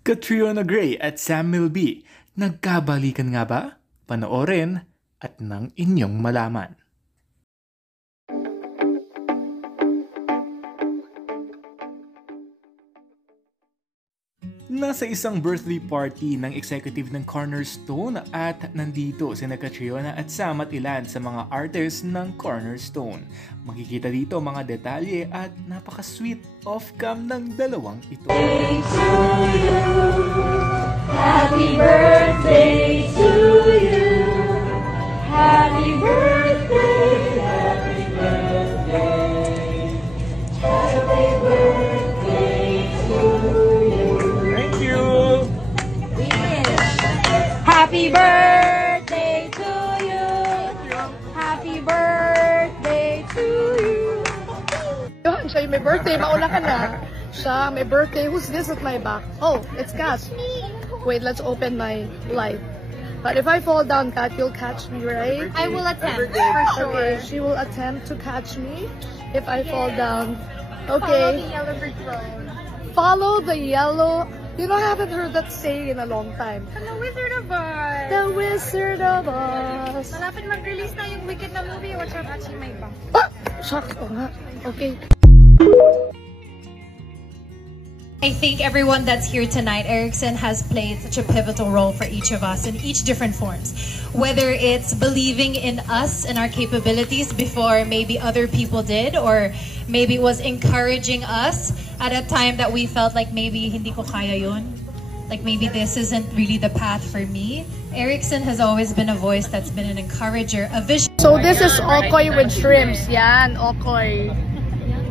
Catriona Gray at Sam Milby, nagkabalikan nga ba? Panoorin at nang inyong malaman. Nasa isang birthday party ng executive ng Cornerstone at nandito sina Catriona at Sam at ilan sa mga artists ng Cornerstone. Makikita dito mga detalye at napaka-sweet off-cam ng dalawang ito. Happy birthday to you. Happy birthday, happy birthday. Happy birthday to you. Thank you! Happy birthday to you. Happy birthday to you. Yun, siya yung may birthday. Mauna ka na. Siya, may birthday. Who's this at my back? Oh, it's Kat. Wait, let's open my light. But if I fall down, Kat, you'll catch me, right? I will attempt, for sure. Okay, she will attempt to catch me if I fall down. Follow Okay. the yellow brick road. Follow the yellow. You know, I haven't heard that saying in a long time. And the Wizard of Oz. The Wizard of Oz. Malapit mag-release na yung Wicked na movie. Watch out, actually may back. Ah! Shucks. Oh, nga. Okay. I think everyone that's here tonight, Erickson has played such a pivotal role for each of us in each different forms. Whether it's believing in us and our capabilities before maybe other people did, or maybe it was encouraging us at a time that we felt like maybe hindi ko kaya yun. Like maybe this isn't really the path for me. Erickson has always been a voice that's been an encourager, a vision. So this is okoy with shrimps. Yan, okoy.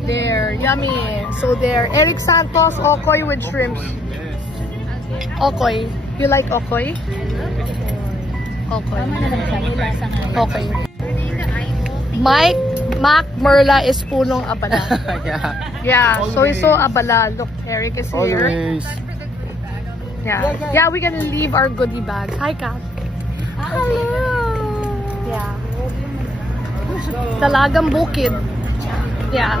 There, yummy. So there, Eric Santos, okoy with shrimps. Okoy. You like okoy? Okoy. Okay. Mac Merla is punong abala. Yeah, so abala. Look, Eric is here. Always. Yeah, we're gonna leave our goodie bag. Hi, Kat. Hello. Yeah. Talagang bukid. Yeah.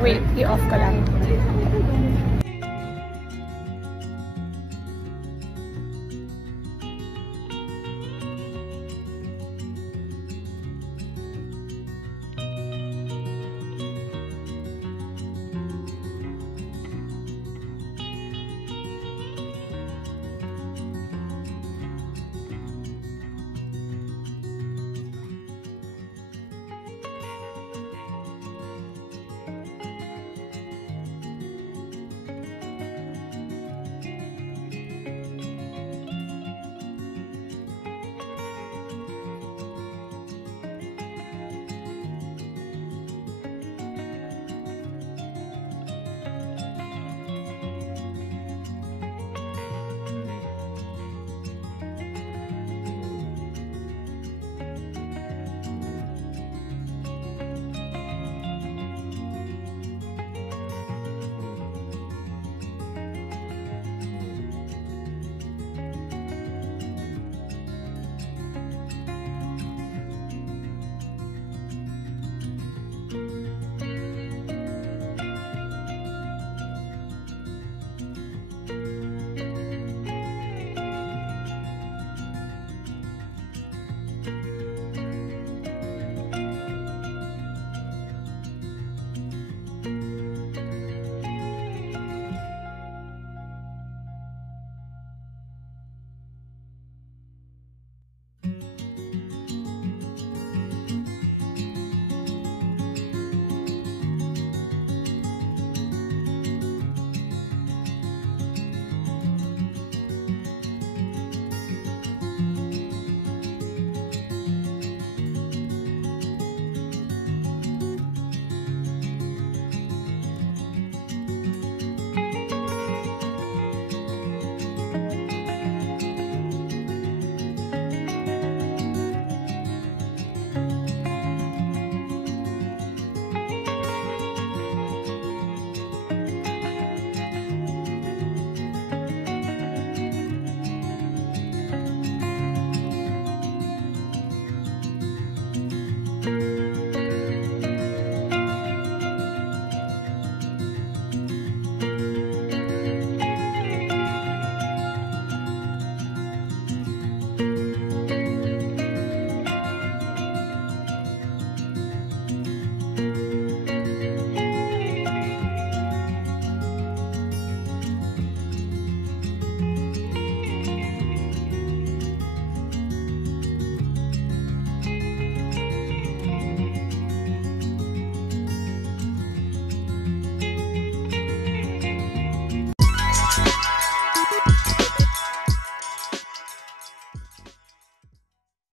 Wait, i-off ka lang.